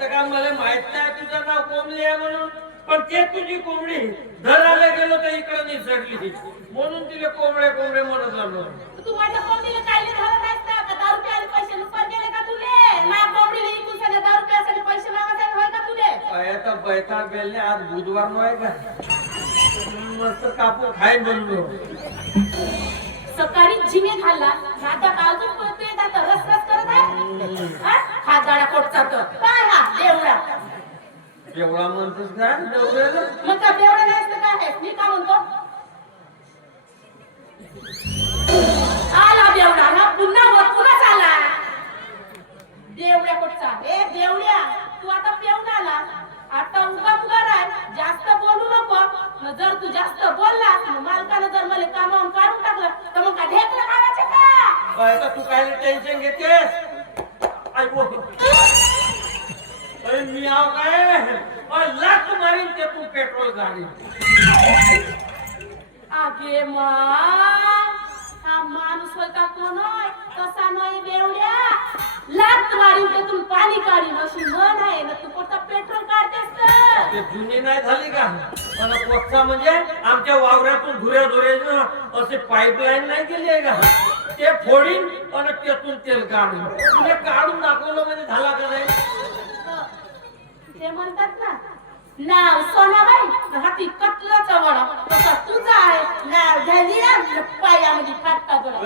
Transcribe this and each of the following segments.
आता काय मला माहीत नाही तुझं नाव कोंबडी आहे म्हणून पण ते तुझी कोंबडी धरायला गेलो तर इकडे निसटली म्हणून तिला कोंबडे कोंबडे म्हणत आलो तू माझ्या कोंबडीला धरत आहेस का? का पैसे लुपर गेले का तुले? माझ्या कोंबडीला इकून सगळे दहा रुपयासाठी पैसे होय का तुले? आता बैताळ बेलने आज बुधवार नव्हे का मस्त कापूर खाय बनलो सकाळी जिमे खाल्ला आता अजून पळतोय आता रस रस करत आहे हा? हा गाडा पोटचा तर काय हा देवडा एवढा म्हणतोस का नवऱ्याला मग का देवडा नाही तर काय? आहे मी का म्हणतो? आला देवडा ना पुन्हा वर पुन्हाच आला. देवड्या कुठचा? ए देवड्या तू आता पेऊन आला आता उगा उगा राह जास्त बोलू नको. मग जर तू जास्त बोलला मालकानं जर मला कामावून काढून टाकलं तर मग का ढेकलं काय का? तू काय टेन्शन घेतेस? ऐकू अरे मी आव काय लाख मारीन ते तू पेट्रोल गाडी आगे मा हा माणूस होता कोण होय? तसा नाही बेवड्या. लात मारीन ते तू पाणी काढीन अशी म्हण आहे ना तू कोणता पेट्रोल काढतेस तर? ते जुनी नाही झाली का? पण पोटचा म्हणजे आमच्या वावरातून धुऱ्या धुऱ्याचं असे पाईपलाईन नाही गेली आहे का? ते फोडीन आणि त्यातून तेल काढून. म्हणजे काढून दाखवलं म्हणजे झाला का नाही? ते म्हणतात ना नाव सोनाबाई हाती कटलाचा वडा. तसा तुझा आहे नाव झालीला पायामध्ये फाटका जोडा.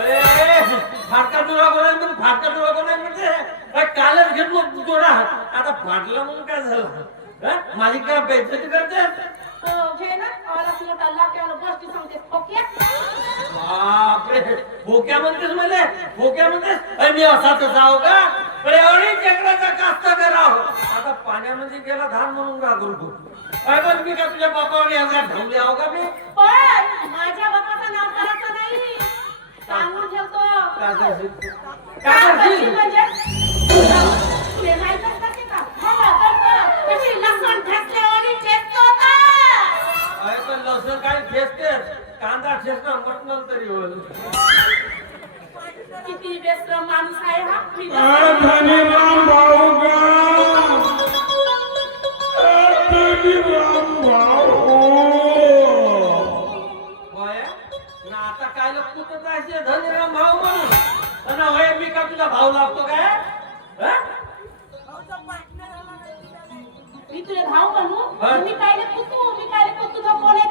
फाटका कोणाय म्हणजे फाटका कोणाय म्हणजे कालच घेतलो जोडा. आता फाटला म्हणून काय झालं? माझी काय बेइज्जती करते? हो, घे ना. तुला गोष्टी सांगते. ओके बापरे. भोक्या म्हणतेस मला? भोक्या म्हणतेस? अरे मी असा जाऊ का? अरे अरे चक्राचा कास्त कराव. पाण्यामध्ये गेला धान म्हणून घाबरतो काय पण मी का तुझ्या बापाने एवढ्या ढवले आहो का मी? पण माझ्या बापाचं नाव करायचं नाही. सांगून ठेवतो. काय करशील काय काय करशील करशील म्हणजे? तुला माहीत असतं का मला करतो कशी लसूण ठेचल्यावानी ठेचतो ना अरे पण लसूण काय ठेचतेस? कांदा तरी होईल. किती बेसरम माणूस आहे हा. मी जायचे धनीराम भाऊ म्हणून. होय मी का तुझा भाऊ लागतो काय? हा? मी तुझे भाऊ म्हणू? मी काय पुतू? मी काय पुतू कोण आहे?